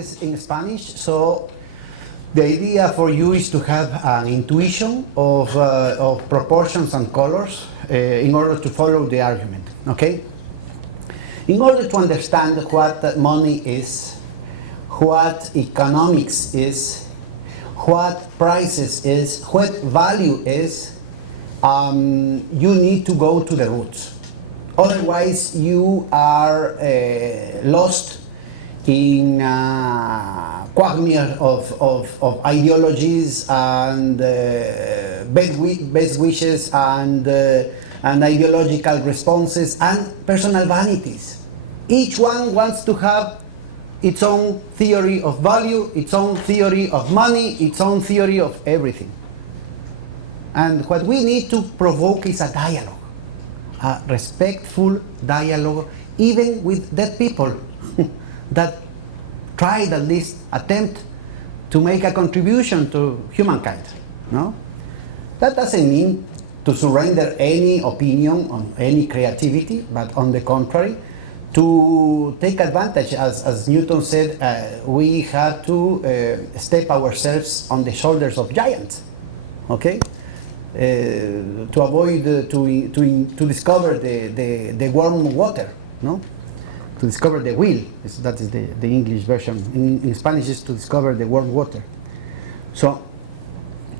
is in Spanish, so the idea for you is to have an intuition of proportions and colors in order to follow the argument, okay? In order to understand what money is, what economics is, what prices is, what value is, you need to go to the roots. Otherwise, you are lost in quagmire of ideologies and best wishes and ideological responses and personal vanities. Each one wants to have its own theory of value, its own theory of money, its own theory of everything. And what we need to provoke is a dialogue, a respectful dialogue, even with dead people that tried, at least attempt to make a contribution to humankind. No? That doesn't mean to surrender any opinion on any creativity, but on the contrary, to take advantage, as Newton said, we have to step ourselves on the shoulders of giants, okay? To avoid, to discover the warm water, no? To discover the wheel, that is the English version. In Spanish is to discover the warm water. So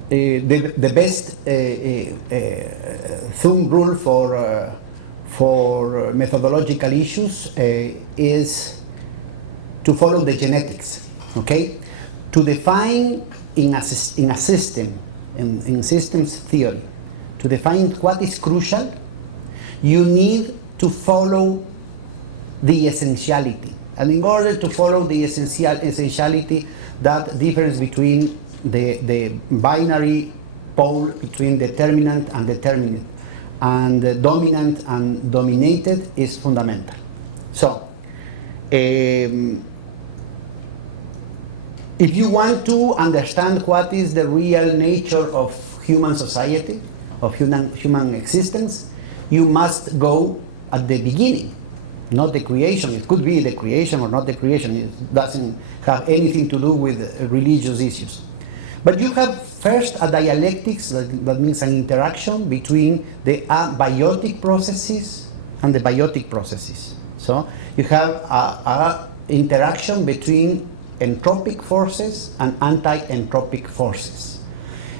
the best thumb rule for methodological issues is to follow the genetics, okay? To define in a system, in systems theory, to define what is crucial, you need to follow the essentiality. And in order to follow the essentiality, that difference between the binary pole between determinant and determinate, and dominant and dominated is fundamental. So, if you want to understand what is the real nature of human society, of human existence, you must go at the beginning, not the creation. It could be the creation or not the creation. It doesn't have anything to do with religious issues. But you have first a dialectics, that means an interaction between the abiotic processes and the biotic processes. So you have a interaction between entropic forces and anti-entropic forces.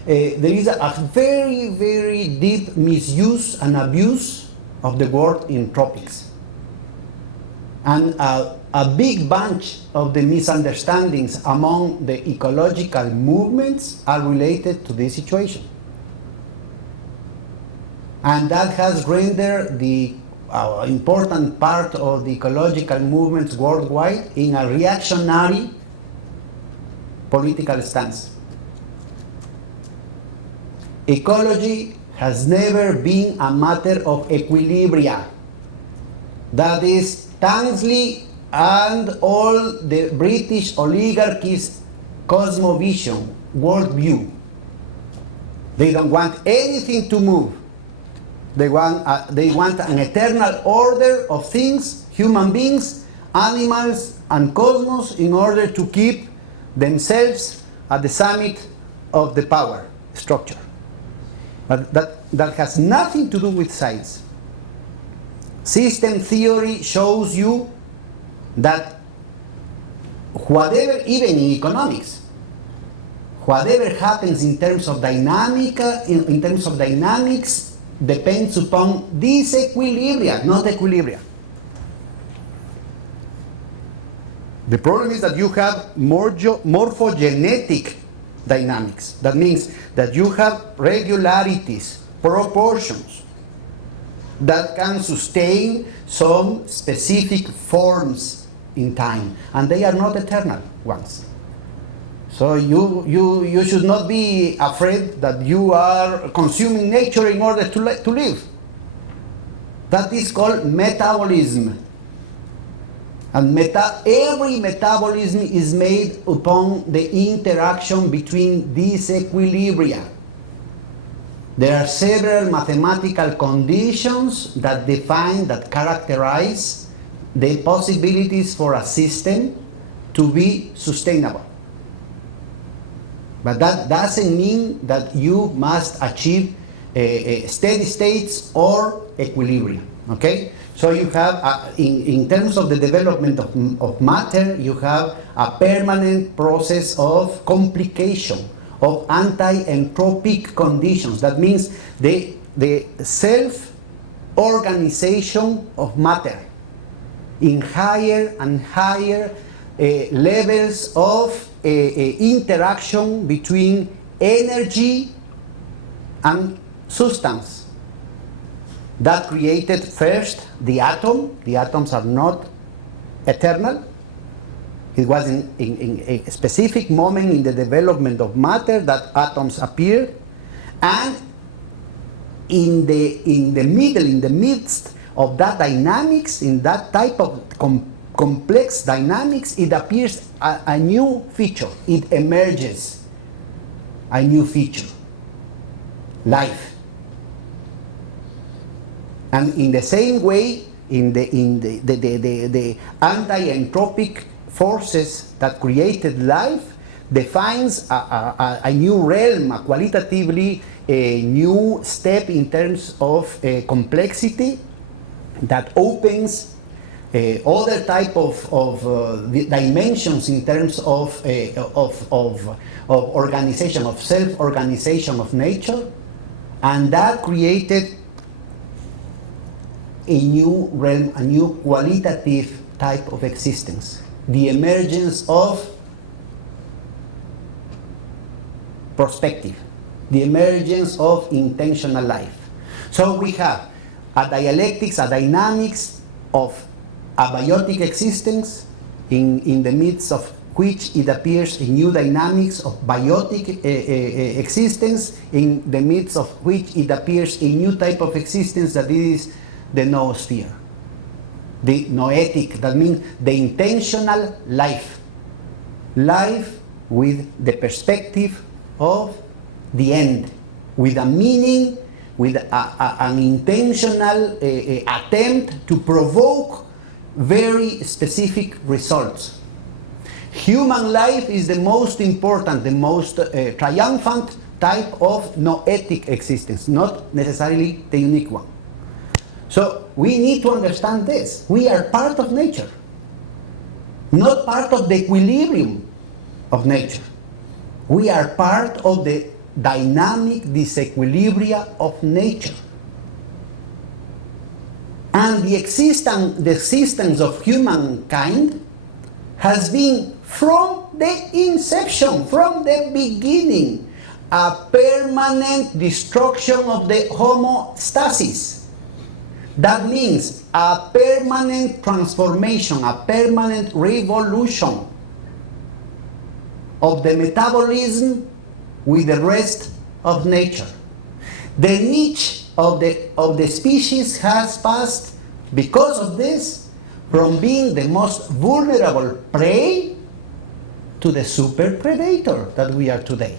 There is a very, very deep misuse and abuse of the word entropics. And a big bunch of the misunderstandings among the ecological movements are related to this situation. And that has rendered the important part of the ecological movements worldwide in a reactionary political stance. Ecology has never been a matter of equilibria. That is Tansley and all the British oligarchies' cosmovision, worldview. They don't want anything to move. They want an eternal order of things, human beings, animals, and cosmos, in order to keep themselves at the summit of the power structure. But that has nothing to do with science. System theory shows you that whatever, even in economics, whatever happens in terms of dynamics depends upon disequilibria, not equilibria. The problem is that you have morphogenetic dynamics. That means that you have regularities, proportions, that can sustain some specific forms in time, and they are not eternal ones. So you should not be afraid that you are consuming nature in order to live. That is called metabolism. And every metabolism is made upon the interaction between disequilibria. There are several mathematical conditions that define, that characterize the possibilities for a system to be sustainable. But that doesn't mean that you must achieve steady states or equilibrium, okay? So you have, in terms of the development of matter, you have a permanent process of complication, of anti-entropic conditions. That means the self-organization of matter in higher and higher levels of interaction between energy and substance. That created first the atom. The atoms are not eternal. It was in a specific moment in the development of matter that atoms appeared, and in the midst of that dynamics, in that type of complex dynamics, it appears a new feature. It emerges a new feature, life. And in the same way, in the anti-entropic forces that created life defines a new realm, a qualitatively a new step in terms of complexity that opens other type of dimensions in terms of organization, of self-organization of nature, and that created a new realm, a new qualitative type of existence, the emergence of perspective, the emergence of intentional life. So we have a dialectics, a dynamics of abiotic existence, in the midst of which it appears a new dynamics of biotic existence, in the midst of which it appears a new type of existence that is the noosphere, the noetic, that means the intentional life, life with the perspective of the end, with a meaning, with an intentional attempt to provoke very specific results. Human life is the most important, the most triumphant type of noetic existence, not necessarily the unique one. So we need to understand this. We are part of nature, not part of the equilibrium of nature. We are part of the dynamic disequilibria of nature. And the existence of humankind has been from the inception, from the beginning, a permanent destruction of the homeostasis. That means a permanent transformation, a permanent revolution of the metabolism with the rest of nature. The niche of the species has passed, because of this, from being the most vulnerable prey to the super predator that we are today.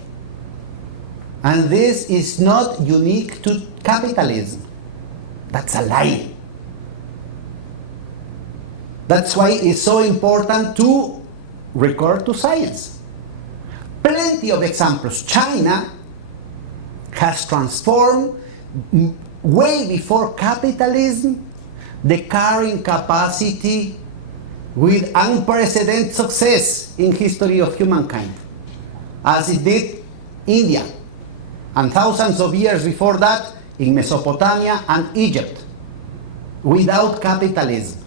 And this is not unique to capitalism. That's a lie. That's why it's so important to record to science. Plenty of examples. China has transformed, way before capitalism, the carrying capacity with unprecedented success in history of humankind, as it did India, and thousands of years before that in Mesopotamia and Egypt, without capitalism,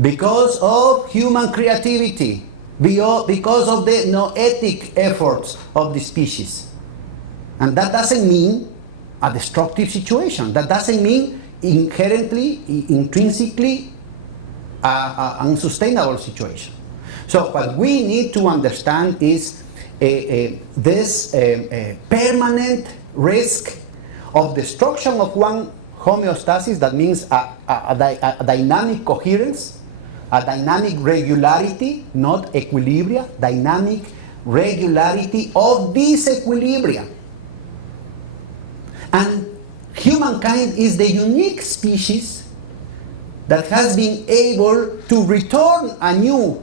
because of human creativity, because of the noetic efforts of the species. And that doesn't mean a destructive situation. That doesn't mean intrinsically an unsustainable situation. So what we need to understand is this permanent risk of destruction of one homeostasis. That means a dynamic coherence, a dynamic regularity, not equilibria, dynamic regularity of disequilibria. And humankind is the unique species that has been able to return a new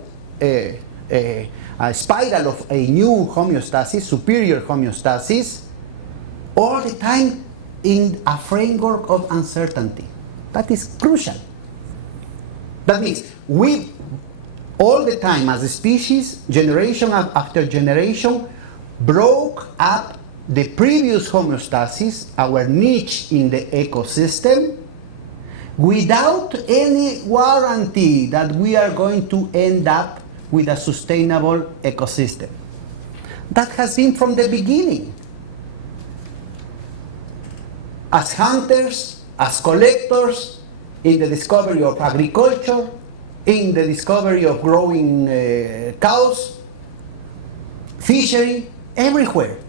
a spiral of a new homeostasis, superior homeostasis, all the time in a framework of uncertainty. That is crucial. That means we, all the time as a species, generation after generation, broke up the previous homeostasis, our niche in the ecosystem, without any guarantee that we are going to end up with a sustainable ecosystem. That has been from the beginning. As hunters, as collectors, in the discovery of agriculture, in the discovery of growing cows, fishery, everywhere.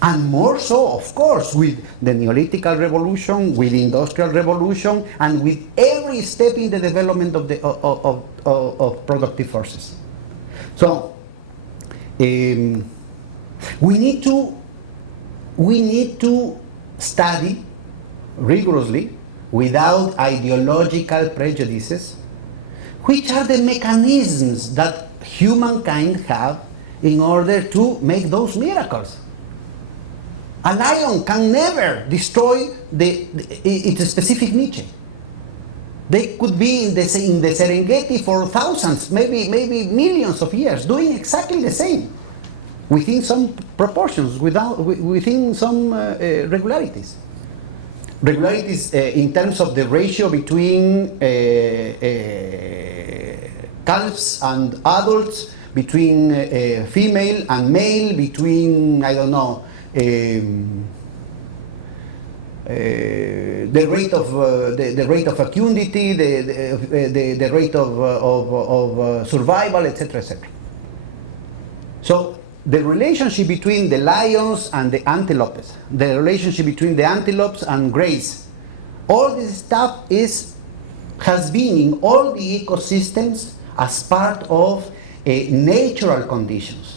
And more so, of course, with the Neolithic revolution, with the Industrial Revolution, and with every step in the development of the of productive forces. So we need to study rigorously, without ideological prejudices, which are the mechanisms that humankind have in order to make those miracles. A lion can never destroy its specific niche. They could be in the Serengeti for thousands, maybe millions of years, doing exactly the same, within some proportions, within some regularities. Regularities in terms of the ratio between calves and adults, between female and male, between, I don't know, the rate of fecundity, the rate of survival, etc., etc. So the relationship between the lions and the antelopes, the relationship between the antelopes and greys, all this stuff has been in all the ecosystems as part of natural conditions.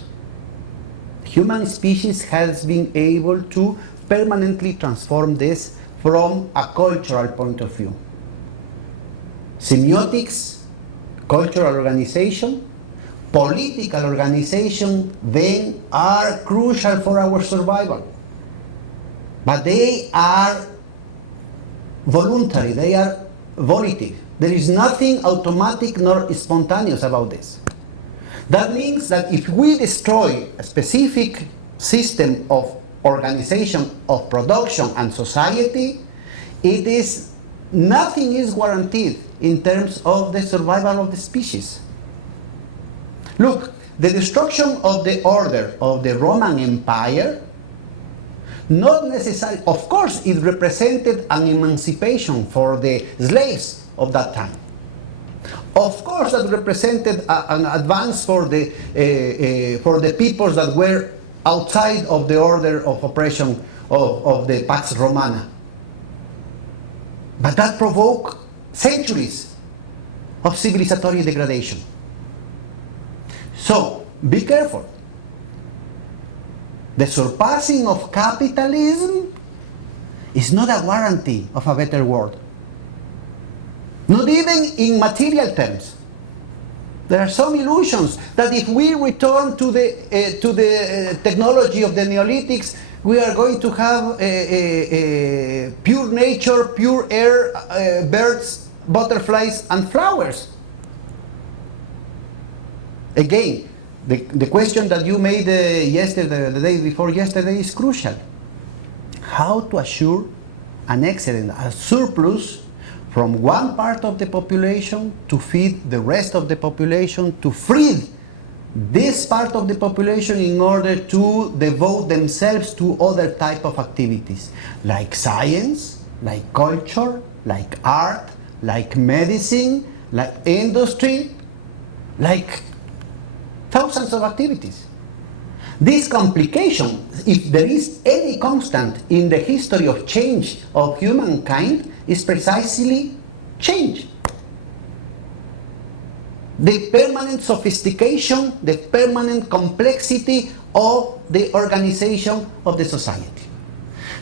Human species has been able to permanently transform this from a cultural point of view. Semiotics, cultural organization, political organization then are crucial for our survival. But they are voluntary, they are volitive. There is nothing automatic nor spontaneous about this. That means that if we destroy a specific system of organization, of production and society, nothing is guaranteed in terms of the survival of the species. Look, the destruction of the order of the Roman Empire, not necessarily, of course, it represented an emancipation for the slaves of that time. Of course, that represented an advance for the peoples that were outside of the order of oppression of the Pax Romana. But that provoked centuries of civilizatory degradation. So, be careful. The surpassing of capitalism is not a guarantee of a better world. Not even in material terms. There are some illusions that if we return to the technology of the Neolithics, we are going to have pure nature, pure air, birds, butterflies, and flowers. Again, the question that you made yesterday, the day before yesterday, is crucial. How to assure an excedent, a surplus from one part of the population to feed the rest of the population, to free this part of the population in order to devote themselves to other type of activities, like science, like culture, like art, like medicine, like industry, like thousands of activities. This complication, if there is any constant in the history of change of humankind, is precisely change. The permanent sophistication, the permanent complexity of the organization of the society.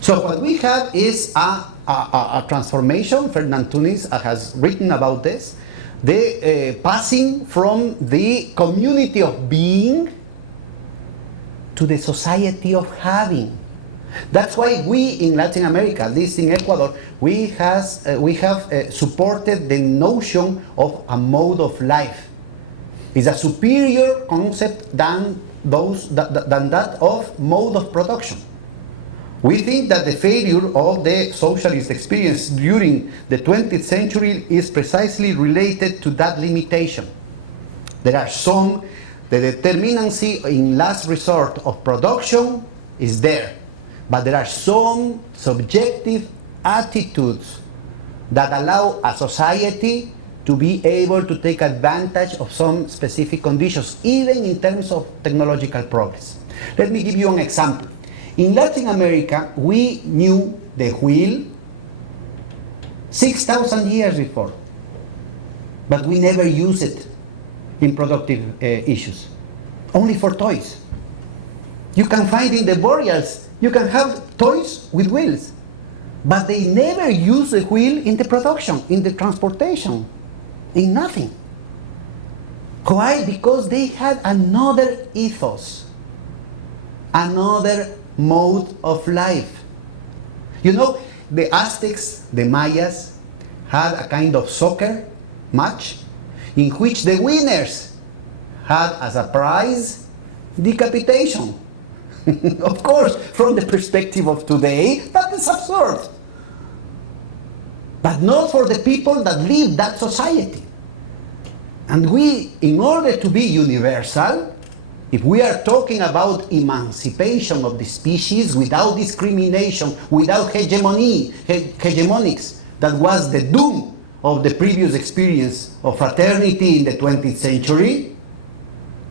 So what we have is a transformation. Ferdinand Tunis has written about this, the passing from the community of being to the society of having. That's why we in Latin America, at least in Ecuador, we have supported the notion of a mode of life. It's a superior concept than that of mode of production. We think that the failure of the socialist experience during the 20th century is precisely related to that limitation. There are some, the determinacy in last resort of production is there, but there are some subjective attitudes that allow a society to be able to take advantage of some specific conditions, even in terms of technological progress. Let me give you an example. In Latin America, we knew the wheel 6,000 years before, but we never used it in productive issues, only for toys. You can find in the burials, you can have toys with wheels, but they never use the wheel in the production, in the transportation, in nothing. Why? Because they had another ethos, another mode of life. You know, the Aztecs, the Mayas, had a kind of soccer match in which the winners had as a prize decapitation. Of course, from the perspective of today, that is absurd. But not for the people that live that society. And we, in order to be universal, if we are talking about emancipation of the species without discrimination, without hegemonics, that was the doom of the previous experience of fraternity in the 20th century,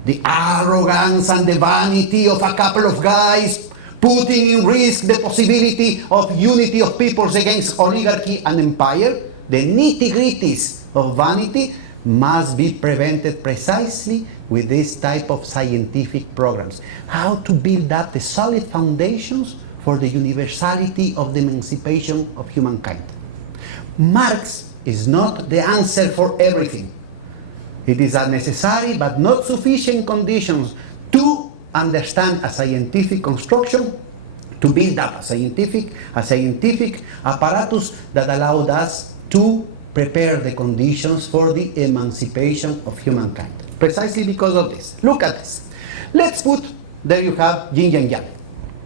the arrogance and the vanity of a couple of guys putting in risk the possibility of unity of peoples against oligarchy and empire, the nitty-gritties of vanity must be prevented precisely with this type of scientific programs. How to build up the solid foundations for the universality of the emancipation of humankind. Marx is not the answer for everything. It is a necessary but not sufficient conditions to understand a scientific construction, to build up a scientific apparatus that allowed us to prepare the conditions for the emancipation of humankind. Precisely because of this. Look at this. Let's put, there you have yin and yang.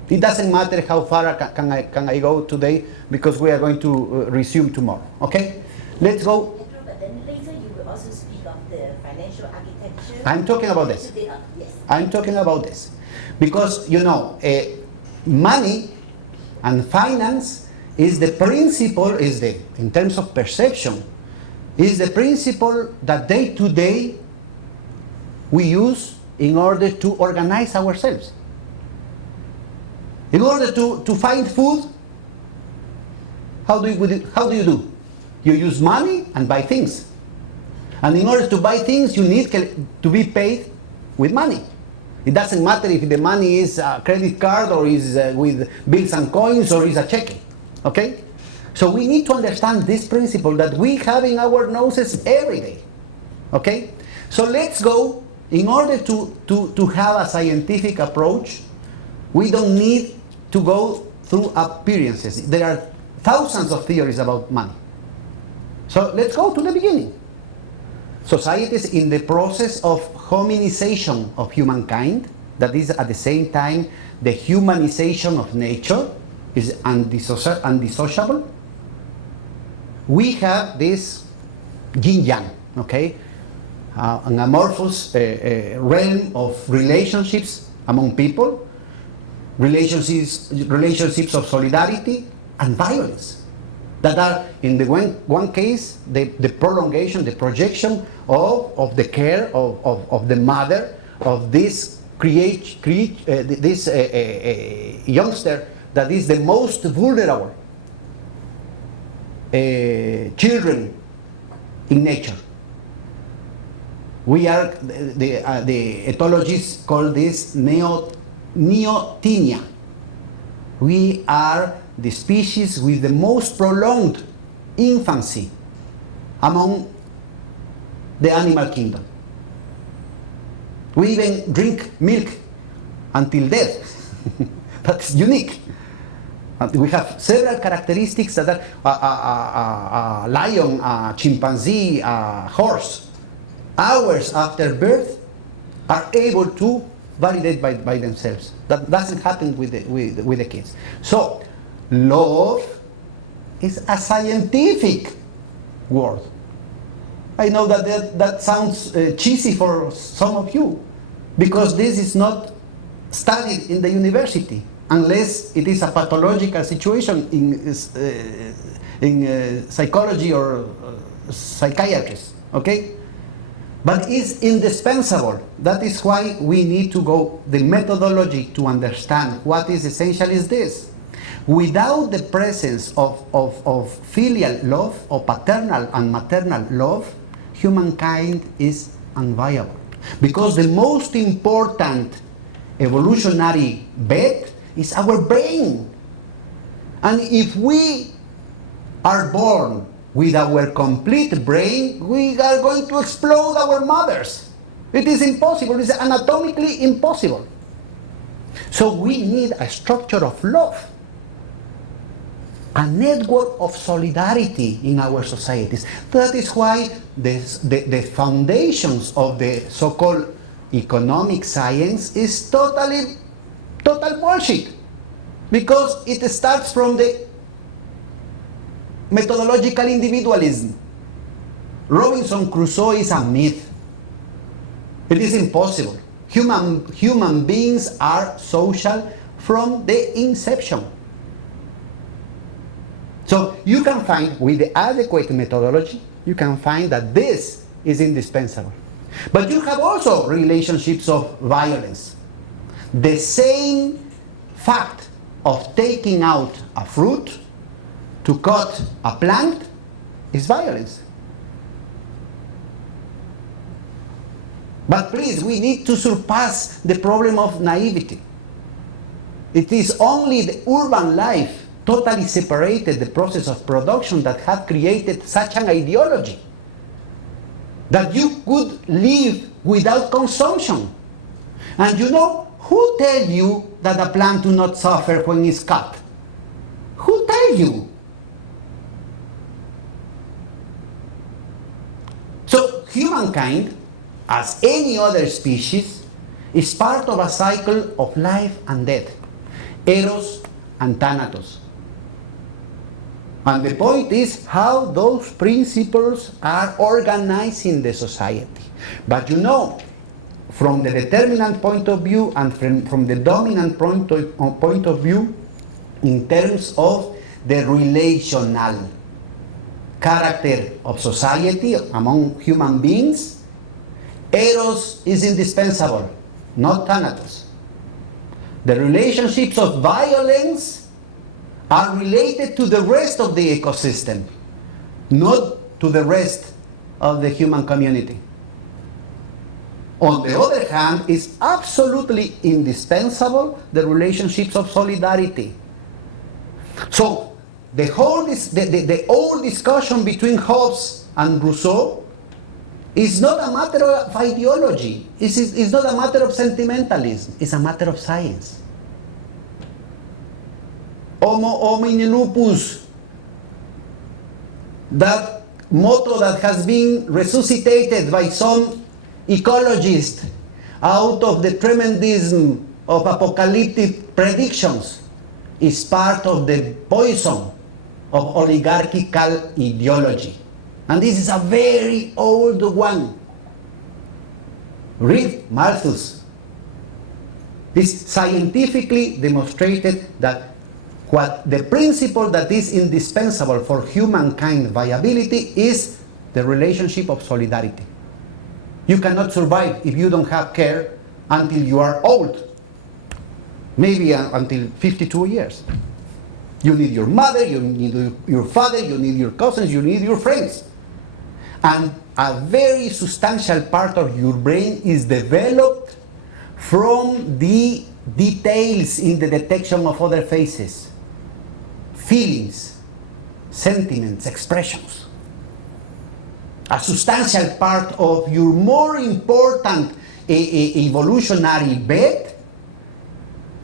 It doesn't matter how far can I go today, because we are going to resume tomorrow. Okay? Let's go. But then later you will also speak of the financial architecture. I'm talking about this. Yes. I'm talking about this. Because, you know, money and finance is the principle, in terms of perception, is the principle that day to day we use in order to organize ourselves. In order to find food, how do you do? You use money and buy things. And in order to buy things, you need to be paid with money. It doesn't matter if the money is a credit card or is with bills and coins or is a check. Okay? So we need to understand this principle that we have in our noses every day. Okay? So let's go, in order to have a scientific approach, we don't need to go through appearances. There are thousands of theories about money. So let's go to the beginning. Societies in the process of hominization of humankind, that is at the same time the humanization of nature, is undissociable. We have this yin-yang, okay? An amorphous realm of relationships among people, relationships of solidarity and violence, that are, in the one case, the prolongation, the projection of the care of the mother of this youngster that is the most vulnerable children in nature. We are, the ethologists call this neotinia. We are the species with the most prolonged infancy among the animal kingdom. We even drink milk until death. That's unique. We have several characteristics that are a lion, a chimpanzee, a horse, hours after birth, are able to validate by themselves. That doesn't happen with the kids. So, love is a scientific word. I know that sounds cheesy for some of you, because this is not studied in the university, unless it is a pathological situation in psychology or psychiatry, okay? But it's indispensable. That is why we need to go the methodology to understand what is essential is this. Without the presence of filial love, or paternal and maternal love, humankind is unviable. Because the most important evolutionary bet is our brain. And if we are born with our complete brain, we are going to explode our mothers. It is impossible. It's anatomically impossible. So we need a structure of love, a network of solidarity in our societies. That is why the foundations of the so-called economic science is total bullshit, because it starts from the methodological individualism. Robinson Crusoe is a myth. It is impossible. Human beings are social from the inception. So you can find, with the adequate methodology, you can find that this is indispensable. But you have also relationships of violence. The same fact of taking out a fruit to cut a plant is violence. But please, we need to surpass the problem of naivety. It is only the urban life, totally separated the process of production, that have created such an ideology that you could live without consumption. And you know, who tell you that a plant do not suffer when it's cut? Who tell you? So humankind, as any other species, is part of a cycle of life and death, eros and thanatos. And the point is how those principles are organized in the society. But you know, from the determinant point of view and from the dominant point of view, in terms of the relational character of society among human beings, eros is indispensable, not thanatos. The relationships of violence are related to the rest of the ecosystem, not to the rest of the human community. On the other hand, it's absolutely indispensable the relationships of solidarity. So the old discussion between Hobbes and Rousseau is not a matter of ideology. It's not a matter of sentimentalism. It's a matter of science. Homo homini lupus, that motto that has been resuscitated by some ecologists out of the tremendism of apocalyptic predictions, is part of the poison of oligarchical ideology. And this is a very old one. Read Malthus. It's scientifically demonstrated that what the principle that is indispensable for humankind viability is the relationship of solidarity. You cannot survive if you don't have care until you are old. Maybe until 52 years. You need your mother, you need your father, you need your cousins, you need your friends. And a very substantial part of your brain is developed from the details in the detection of other faces, feelings, sentiments, expressions. a substantial part of your more important evolutionary bet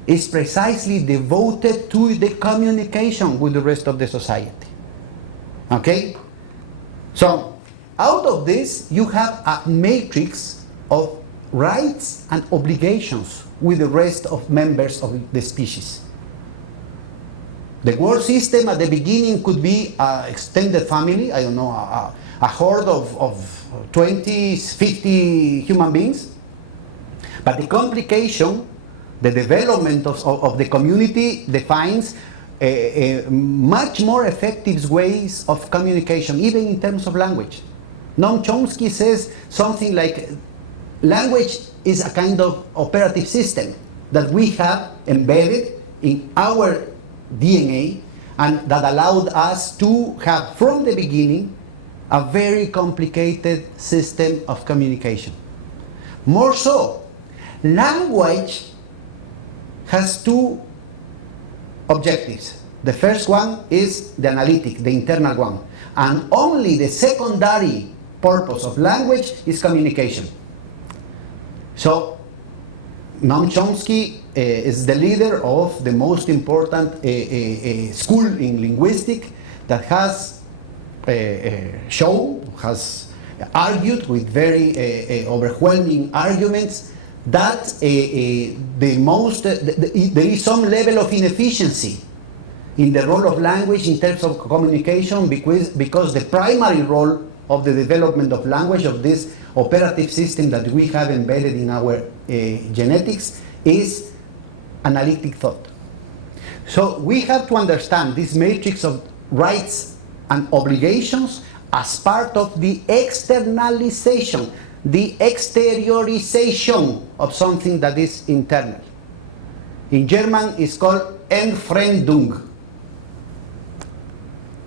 is precisely devoted to the communication with the rest of the society. Okay? So, out of this, you have a matrix of rights and obligations with the rest of members of the species. The world system at the beginning could be an extended family, I don't know, a horde of 20, 50 human beings. But the complication, the development of the community defines much more effective ways of communication, even in terms of language. Noam Chomsky says something like, language is a kind of operative system that we have embedded in our DNA and that allowed us to have from the beginning a very complicated system of communication. More so, language has two objectives. The first one is the analytic, the internal one, and only the secondary purpose of language is communication. So, Noam Chomsky is the leader of the most important school in linguistics that has shown, has argued with very overwhelming arguments that there is some level of inefficiency in the role of language in terms of communication because the primary role of the development of language, of this operative system that we have embedded in our genetics, is analytic thought. So we have to understand this matrix of rights and obligations as part of the externalization, the exteriorization of something that is internal. In German, it's called Entfremdung.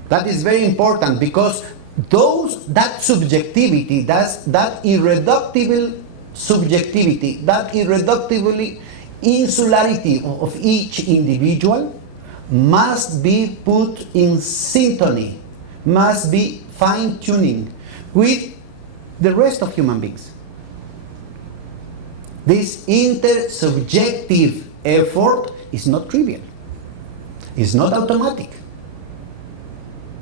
That is very important because that subjectivity, that irreducible subjectivity, that irreducibly insularity of each individual must be put in synchrony, must be fine-tuning with the rest of human beings. This intersubjective effort is not trivial. It's not automatic.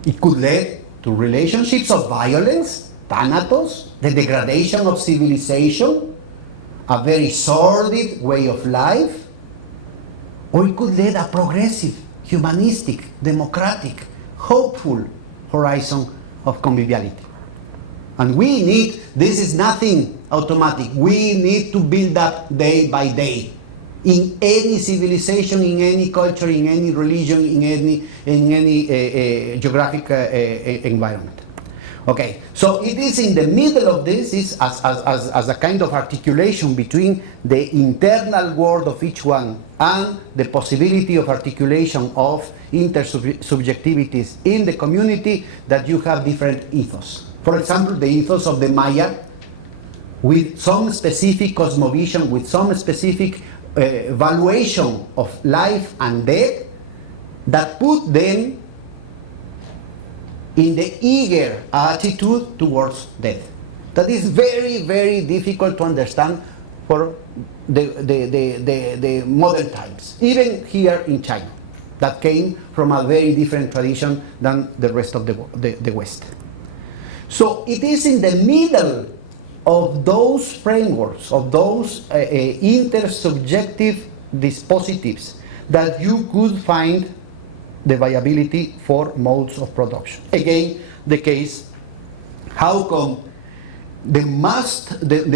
It could lead to relationships of violence, thanatos, the degradation of civilization, a very sordid way of life, or it could lead a progressive, humanistic, democratic, hopeful horizon of conviviality. And we need, this is nothing automatic, we need to build up day by day in any civilization, in any culture, in any religion, in any geographic environment. Okay, so it is in the middle of this, is as a kind of articulation between the internal world of each one and the possibility of articulation of intersubjectivities in the community, that you have different ethos. For example, the ethos of the Maya, with some specific cosmovision, with some specific valuation of life and death, that put them in the eager attitude towards death. That is very, very difficult to understand for the modern times, even here in China, that came from a very different tradition than the rest of the West. So it is in the middle of those frameworks, of those intersubjective dispositives, that you could find the viability for modes of production. Again, the case, how come the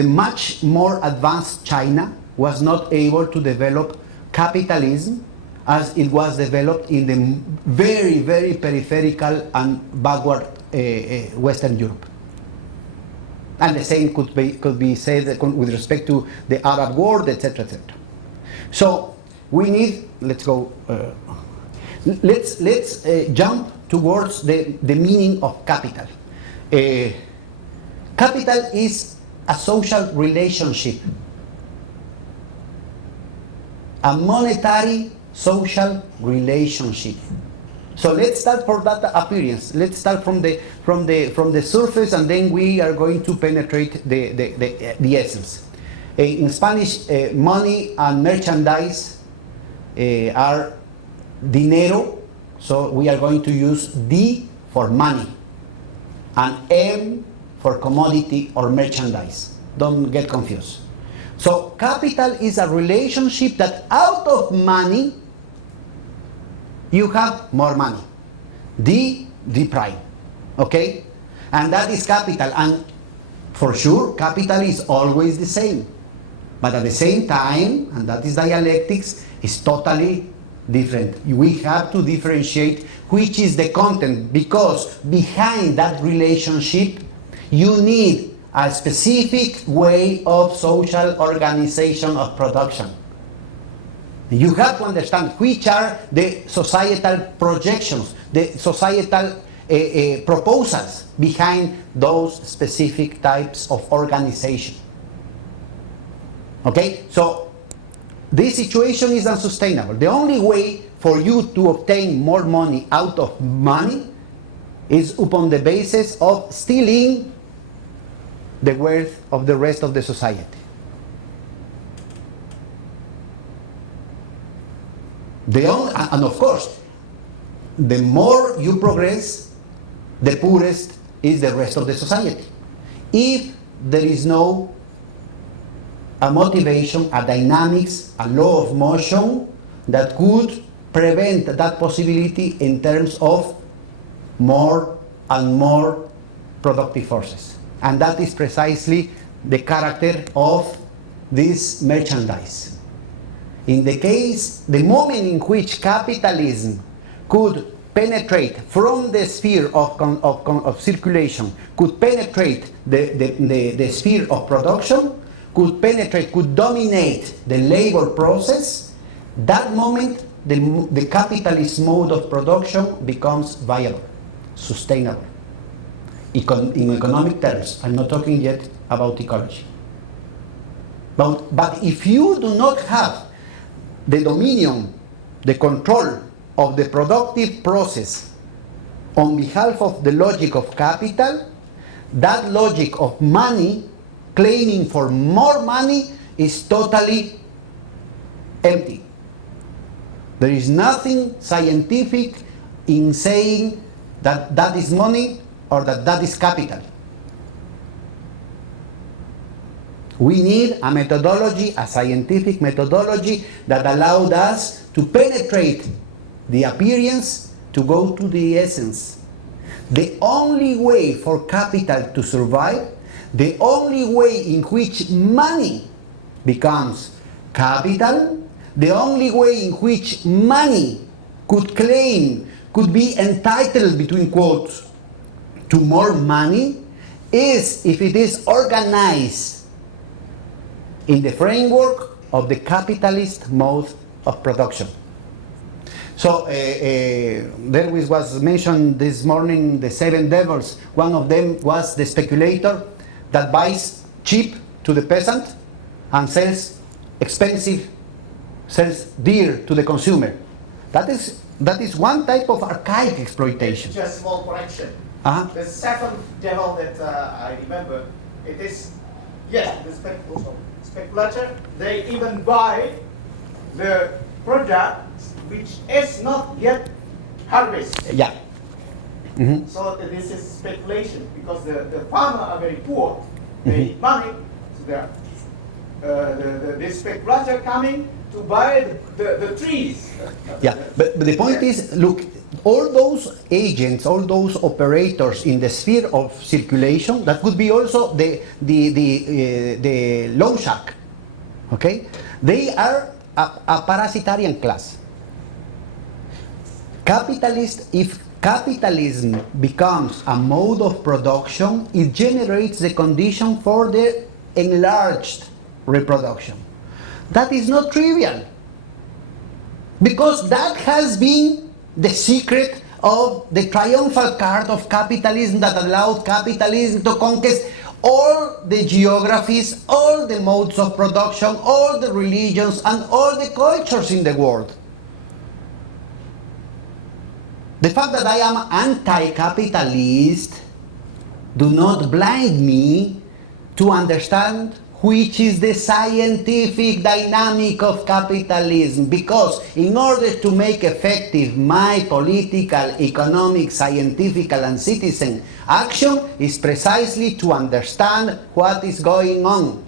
much more advanced China was not able to develop capitalism as it was developed in the very, very peripheral and backward Western Europe? And the same could be said with respect to the Arab world, etc., etc. So we need, let's jump towards the meaning of capital. Capital is a social relationship, a monetary social relationship. So let's start for that appearance. Let's start from the surface, and then we are going to penetrate the essence. In Spanish, money and merchandise are dinero, so we are going to use D for money and M for commodity or merchandise. Don't get confused. So capital is a relationship that out of money you have more money. D prime. Okay? And that is capital. And for sure, capital is always the same. But at the same time, and that is dialectics, is totally different. We have to differentiate which is the content, because behind that relationship, you need a specific way of social organization of production. You have to understand which are the societal projections, the societal proposals behind those specific types of organization. Okay, so this situation is unsustainable. The only way for you to obtain more money out of money is upon the basis of stealing the wealth of the rest of the society. And of course, the more you progress, the poorest is the rest of the society. If there is no a motivation, a dynamics, a law of motion that could prevent that possibility in terms of more and more productive forces. And that is precisely the character of this merchandise. In the case, the moment in which capitalism could penetrate from the sphere of circulation, could penetrate the sphere of production, could dominate the labor process, that moment the capitalist mode of production becomes viable, sustainable. In economic terms, I'm not talking yet about ecology. But if you do not have the dominion, the control of the productive process on behalf of the logic of capital, that logic of money, claiming for more money, is totally empty. There is nothing scientific in saying that that is money or that that is capital. We need a methodology, a scientific methodology that allowed us to penetrate the appearance to go to the essence. The only way for capital to survive, the only way in which money becomes capital, the only way in which money could claim, could be entitled, between quotes, to more money, is if it is organized in the framework of the capitalist mode of production. So there was mentioned this morning the seven devils. One of them was the speculator that buys cheap to the peasant and sells expensive, sells dear to the consumer. That is one type of archaic exploitation. Just small correction. The seventh devil that I remember, it is, yes, the speculator. They even buy the product which is not yet harvested. Yeah. Mm-hmm. So this is speculation, because the farmers are very poor. They need money, so the speculator coming to buy the trees. Yeah, but the point is, look, all those agents, all those operators in the sphere of circulation, that could be also the loan shark, okay? They are a parasitarian class. If capitalism becomes a mode of production, it generates the condition for the enlarged reproduction. That is not trivial, because that has been the secret of the triumphal card of capitalism that allowed capitalism to conquest all the geographies, all the modes of production, all the religions, and all the cultures in the world. The fact that I am anti-capitalist do not blind me to understand which is the scientific dynamic of capitalism, because in order to make effective my political, economic, scientific, and citizen action is precisely to understand what is going on.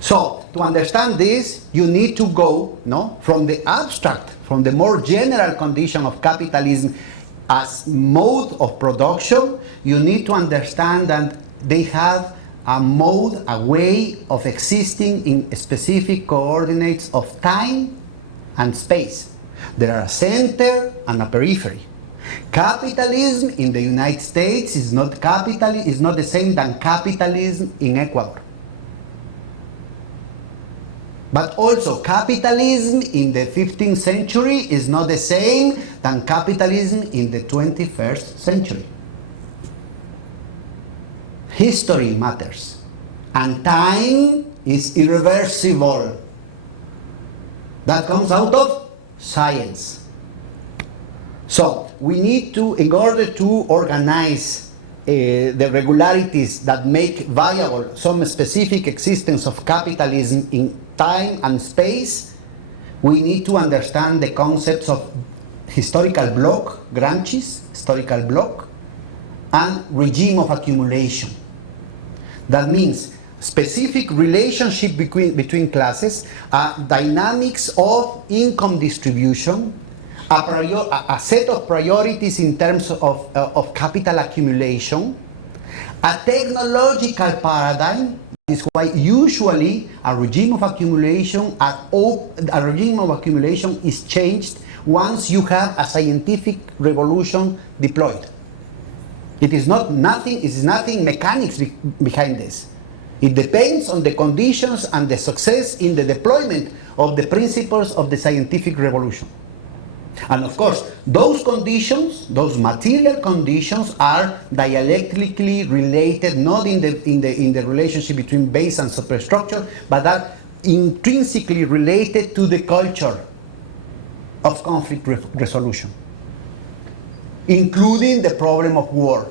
So, to understand this, you need to go from the abstract, from the more general condition of capitalism as mode of production. You need to understand that they have a mode, a way of existing in specific coordinates of time and space. There are a center and a periphery. Capitalism in the United States is not the same than capitalism in Ecuador. But also, capitalism in the 15th century is not the same than capitalism in the 21st century. History matters, and time is irreversible. That comes out of science. So, we need to, in order to organize the regularities that make viable some specific existence of capitalism in time and space, we need to understand the concepts of historical block, Gramsci's historical block, and regime of accumulation. That means specific relationship between classes, dynamics of income distribution, a set of priorities in terms of capital accumulation, a technological paradigm. That is why usually a regime of accumulation is changed once you have a scientific revolution deployed. It is nothing mechanics behind this. It depends on the conditions and the success in the deployment of the principles of the scientific revolution. And of course, those conditions, those material conditions, are dialectically related, not in the relationship between base and superstructure, but are intrinsically related to the culture of conflict resolution, including the problem of war.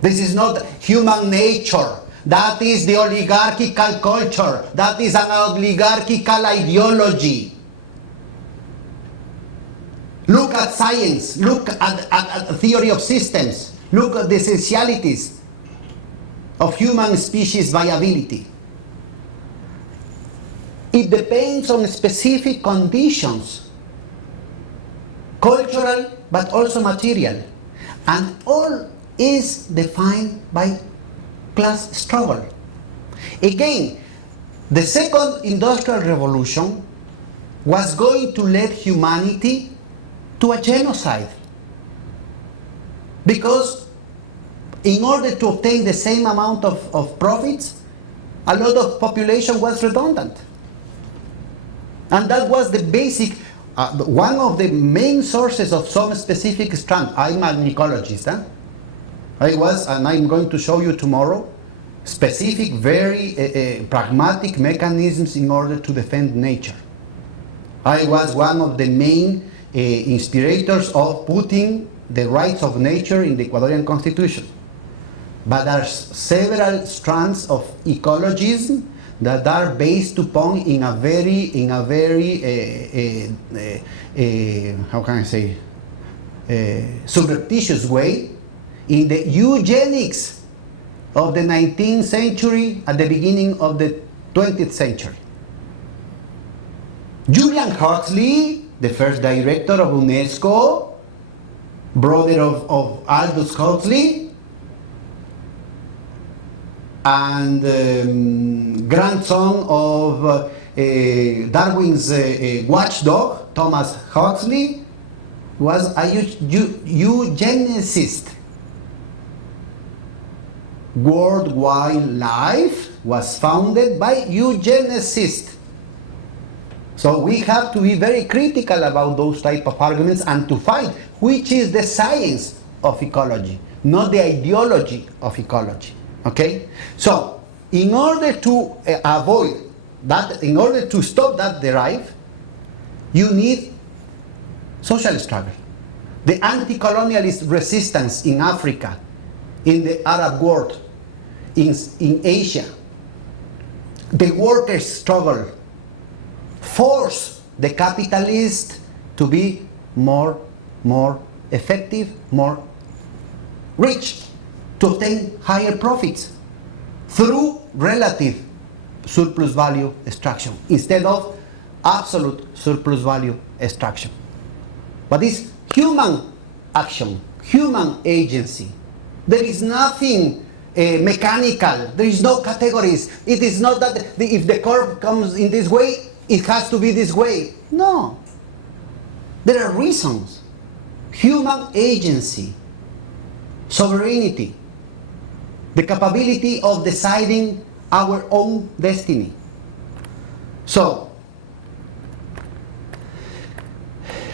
This is not human nature. That is the oligarchical culture. That is an oligarchical ideology. Look at science. Look at theory of systems. Look at the essentialities of human species viability. It depends on specific conditions, cultural but also material, and all is defined by class struggle. Again, the second industrial revolution was going to lead humanity to a genocide, because in order to obtain the same amount of profits, a lot of population was redundant. And that was the basic, one of the main sources of some specific strand. I'm an ecologist. And I'm going to show you tomorrow specific, very pragmatic mechanisms in order to defend nature. I was one of the main inspirators of putting the rights of nature in the Ecuadorian constitution. But there are several strands of ecologism that are based upon in a very how can I say, surreptitious way, in the eugenics of the 19th century at the beginning of the 20th century. Julian Huxley, the first director of UNESCO, brother of Aldous Huxley, and grandson of Darwin's watchdog, Thomas Huxley, was a eugenicist. World Wildlife was founded by eugenicists. So we have to be very critical about those type of arguments and to find which is the science of ecology, not the ideology of ecology. Okay? So, in order to avoid that, in order to stop that derive, you need social struggle. The anti-colonialist resistance in Africa, in the Arab world, in Asia, the workers' struggle force the capitalist to be more effective, more rich, to obtain higher profits through relative surplus value extraction instead of absolute surplus value extraction. But this human action, human agency, there is nothing mechanical, there is no categories. It is not that if the curve comes in this way, it has to be this way. No. There are reasons. Human agency, sovereignty, the capability of deciding our own destiny. So,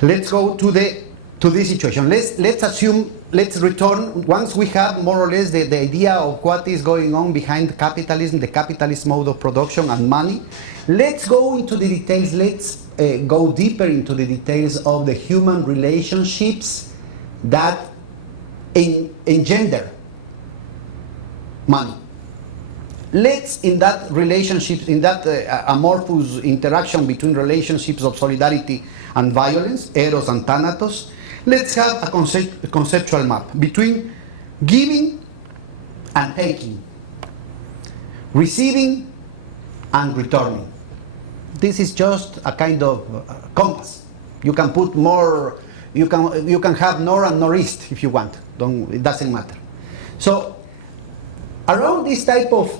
let's go to this situation. Let's assume, let's return, once we have more or less the idea of what is going on behind capitalism, the capitalist mode of production and money, let's go into the details, let's go deeper into the details of the human relationships that engender money. Let's, in that relationship, in that amorphous interaction between relationships of solidarity and violence, eros and thanatos, let's have a conceptual map between giving and taking, receiving and returning. This is just a kind of compass. You can put more, you can have north and northeast if you want. It doesn't matter. So around this type of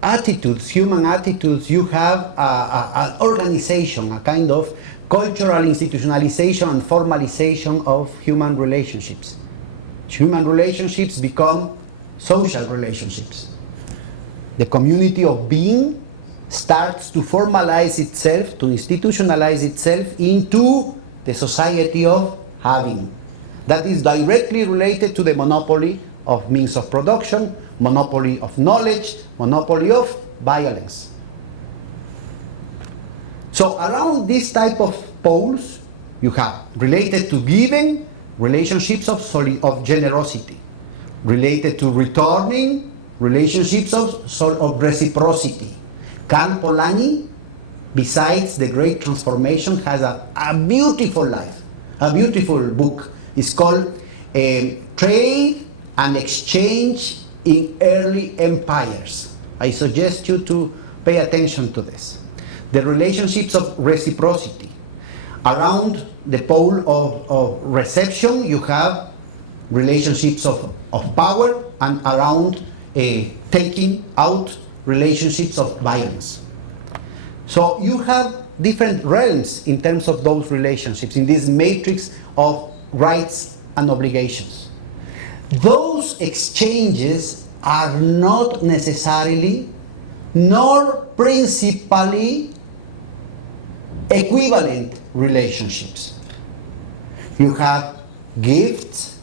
attitudes, human attitudes, you have an organization, a kind of cultural institutionalization and formalization of human relationships. Human relationships become social relationships. The community of being starts to formalize itself, to institutionalize itself into the society of having. That is directly related to the monopoly of means of production, monopoly of knowledge, monopoly of violence. So around this type of poles, you have related to giving, relationships of generosity. Related to returning, relationships of reciprocity. Karl Polanyi, besides the great transformation, has a beautiful life, a beautiful book. It's called Trade and Exchange in Early Empires. I suggest you to pay attention to this. The relationships of reciprocity. Around the pole of reception, you have relationships of power, and around taking out, relationships of violence. So you have different realms in terms of those relationships in this matrix of rights and obligations. Those exchanges are not necessarily nor principally equivalent relationships. You have gifts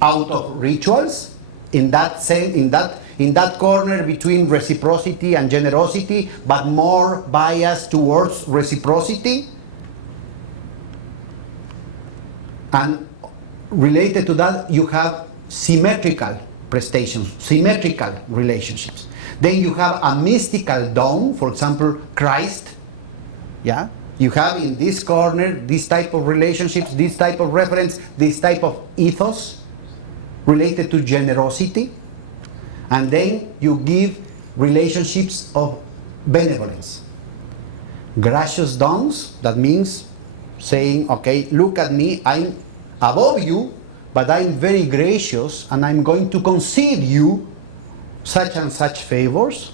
out of rituals in that corner between reciprocity and generosity, but more biased towards reciprocity. And related to that, you have symmetrical prestations, symmetrical relationships. Then you have a mystical dawn, for example, Christ. Yeah? You have in this corner this type of relationships, this type of reference, this type of ethos related to generosity. And then you give relationships of benevolence. Gracious dawns, that means saying, okay, look at me, I'm above you, but I'm very gracious, and I'm going to concede you such and such favors,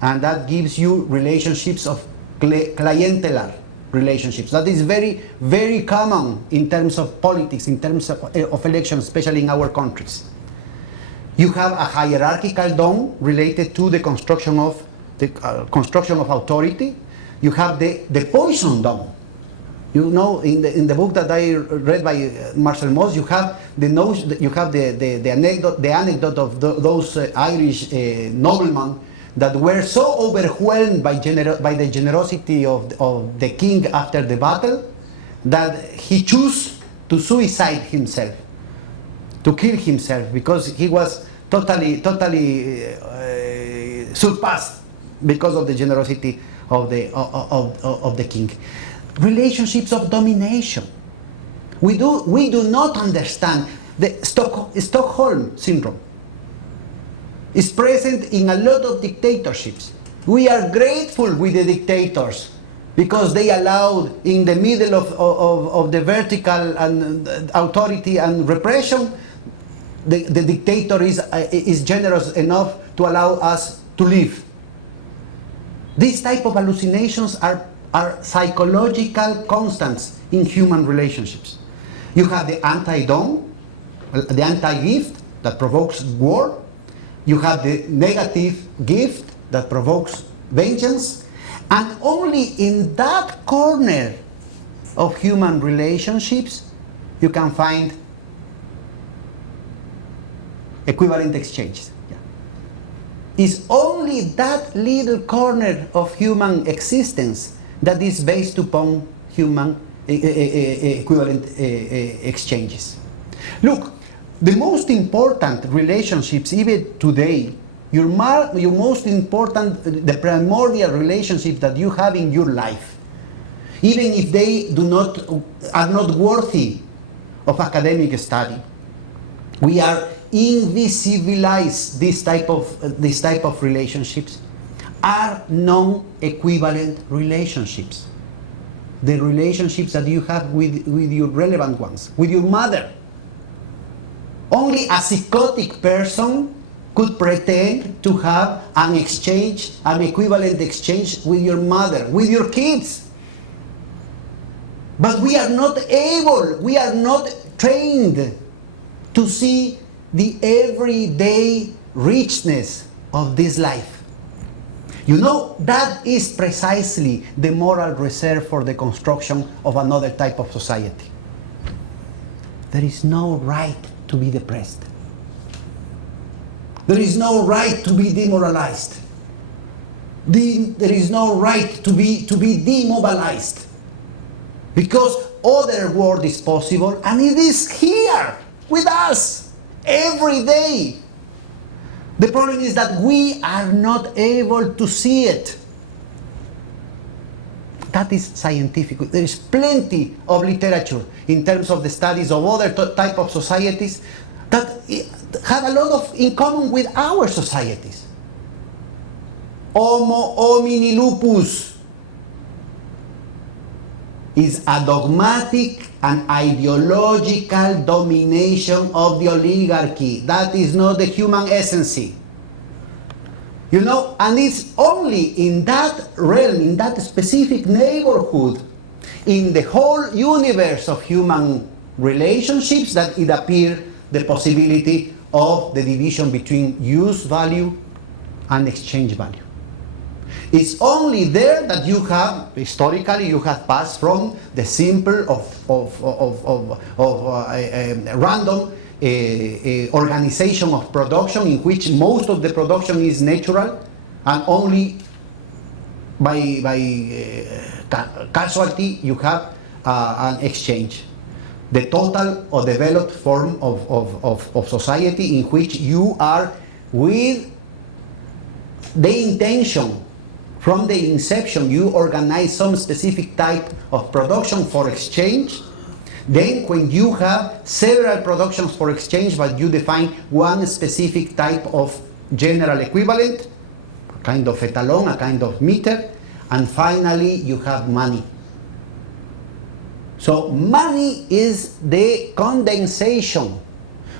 and that gives you relationships of clientelar relationships. That is very, very common in terms of politics, in terms of elections, especially in our countries. You have a hierarchical dome related to the construction of authority. You have the poison dome. You know, in the book that I read by Marcel Mauss, you have the anecdote of those Irish noblemen that were so overwhelmed by the generosity of the king after the battle, that he chose to suicide himself, to kill himself, because he was totally surpassed because of the generosity of the king. Relationships of domination. We do not understand the Stockholm syndrome. Is present in a lot of dictatorships. We are grateful with the dictators because they allowed, in the middle of the vertical and authority and repression, the dictator is generous enough to allow us to live. These type of hallucinations are psychological constants in human relationships. You have the anti-dom, the anti-gift that provokes war. You have the negative gift that provokes vengeance. And only in that corner of human relationships you can find equivalent exchanges. Yeah. It's only that little corner of human existence that is based upon human equivalent exchanges. Look, the most important relationships, even today, your most important, the primordial relationships that you have in your life, even if they are not worthy of academic study, we are invisibilize this type of relationships, are non-equivalent relationships. The relationships that you have with your relevant ones, with your mother. Only a psychotic person could pretend to have an exchange, an equivalent exchange with your mother, with your kids. But we are not able, we are not trained to see the everyday richness of this life. You know, that is precisely the moral reserve for the construction of another type of society. There is no right to be depressed. There is no right to be demoralized. There is no right to be demobilized. Because other world is possible, and it is here with us every day. The problem is that we are not able to see it. That is scientific. There is plenty of literature in terms of the studies of other type of societies that have a lot in common with our societies. Homo homini lupus is a dogmatic and ideological domination of the oligarchy. That is not the human essence. You know, and it's only in that realm, in that specific neighborhood, in the whole universe of human relationships, that it appears the possibility of the division between use value and exchange value. It's only there that you have, historically, you have passed from the simple random organization of production, in which most of the production is natural and only by casualty you have an exchange. The total or developed form of society in which you are with the intention. From the inception, you organize some specific type of production for exchange. Then when you have several productions for exchange, but you define one specific type of general equivalent, a kind of etalon, a kind of meter, and finally you have money. So money is the condensation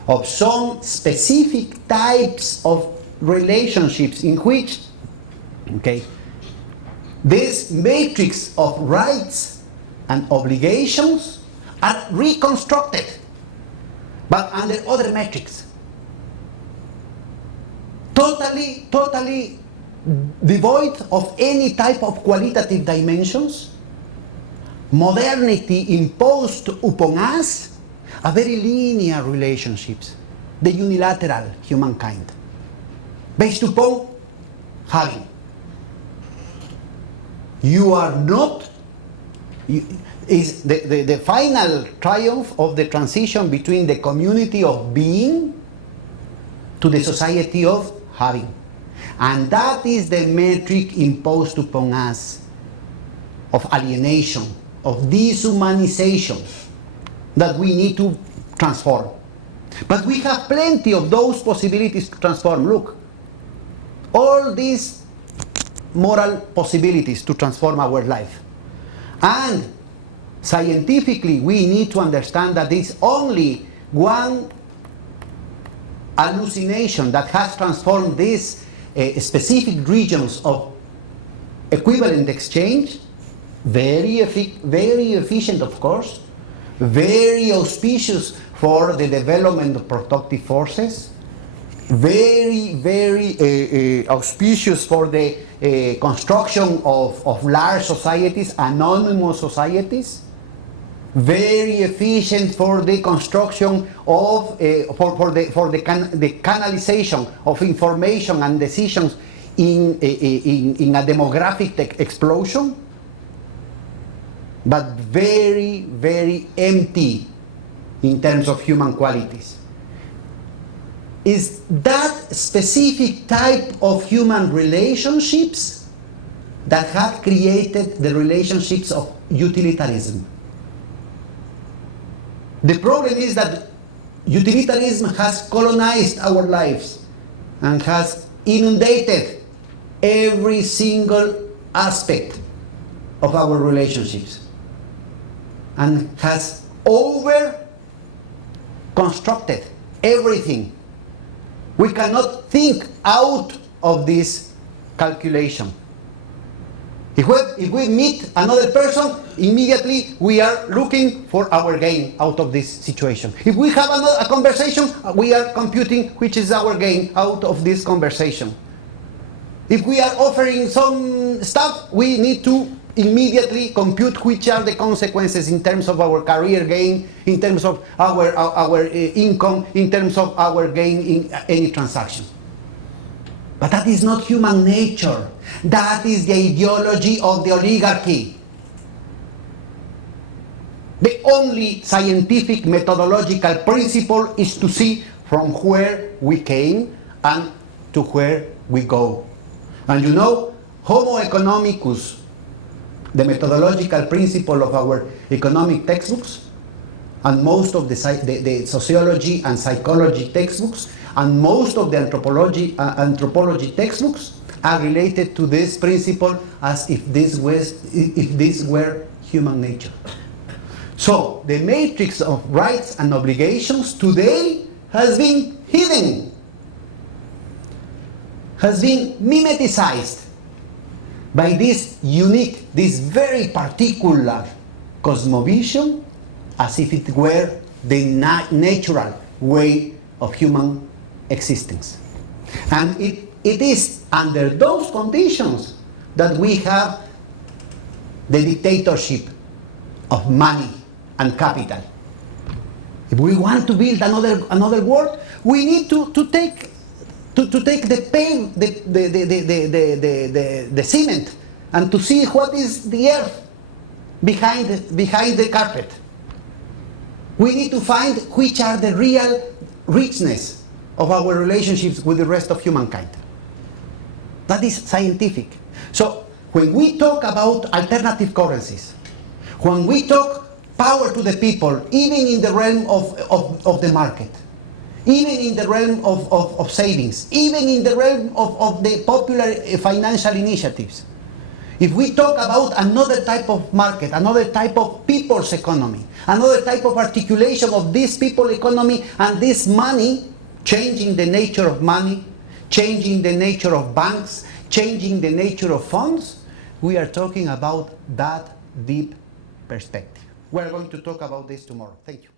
of some specific types of relationships in which, this matrix of rights and obligations are reconstructed, but under other metrics. Totally devoid of any type of qualitative dimensions. Modernity imposed upon us a very linear relationships, the unilateral humankind, based upon having. You are not, is the final triumph of the transition between the community of being to the society of having. And that is the metric imposed upon us of alienation, of dehumanization, that we need to transform. But we have plenty of those possibilities to transform. Look, all these moral possibilities to transform our life. And scientifically, we need to understand that it's only one hallucination that has transformed these specific regions of equivalent exchange, very efficient, of course, very auspicious for the development of productive forces, very auspicious for the construction of large societies, anonymous societies, very efficient for the construction of the canalization of information and decisions in a demographic explosion, but very empty in terms of human qualities. Is that specific type of human relationships that have created the relationships of utilitarianism. The problem is that utilitarianism has colonized our lives and has inundated every single aspect of our relationships and has over-constructed everything. We cannot think out of this calculation. If we meet another person, immediately we are looking for our gain out of this situation. If we have a conversation, we are computing which is our gain out of this conversation. If we are offering some stuff, we need to immediately compute which are the consequences in terms of our career gain, in terms of our income, in terms of our gain in any transaction. But that is not human nature. That is the ideology of the oligarchy. The only scientific methodological principle is to see from where we came and to where we go. And you know, Homo economicus, the methodological principle of our economic textbooks, and most of the sociology and psychology textbooks, and most of the anthropology textbooks are related to this principle as if this were human nature. So the matrix of rights and obligations today has been hidden, has been mimeticized by this unique, this very particular cosmovision, as if it were the natural way of human existence. And it is under those conditions that we have the dictatorship of money and capital. If we want to build another world, we need to take the cement and to see what is the earth behind the carpet. We need to find which are the real richness of our relationships with the rest of humankind. That is scientific. So when we talk about alternative currencies, when we talk power to the people, even in the realm of the market, even in the realm of savings, even in the realm of the popular financial initiatives, if we talk about another type of market, another type of people's economy, another type of articulation of this people economy and this money, changing the nature of money, changing the nature of banks, changing the nature of funds, we are talking about that deep perspective. We are going to talk about this tomorrow. Thank you.